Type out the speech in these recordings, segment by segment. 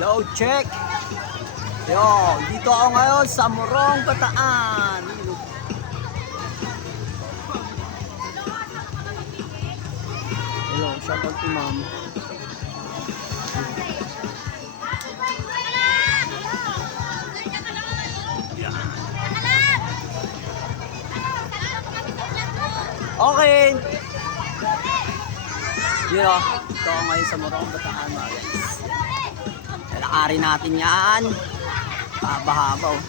Load check. Yo, dito ako ngayon sa Morong, Bataan. Hello, shout out to ma'am. Okay. Yun o, ito ako ngayon sa Morong, Bataan, mga guys. Lalakarin natin yan. Haba-haba o.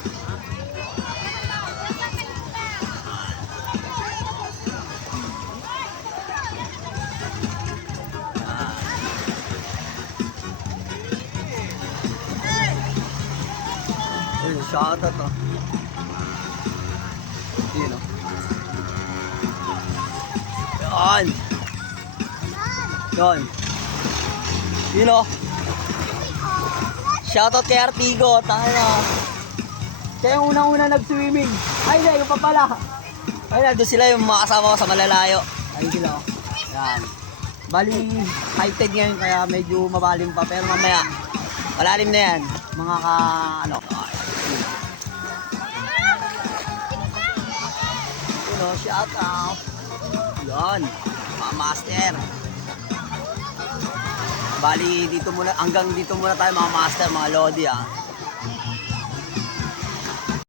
Shout out o. Yun o. Yun. Yun. Yun o. Shoutout kay Artigo. Tayo. Siya yung unang-una nag-swimming. Ay, hindi. Yung pa pala. Ay, nandun sila yung mga kasama ko sa malalayo. Ayun sila o. Yan. Bali, high tide ngayon kaya medyo mabalim pa. Pero mamaya, malalim na yan. Mga ano. Yun o, shoutout. Yun. Mga master. Bali, dito muna, hanggang dito muna tayo mga master, mga lodi ah.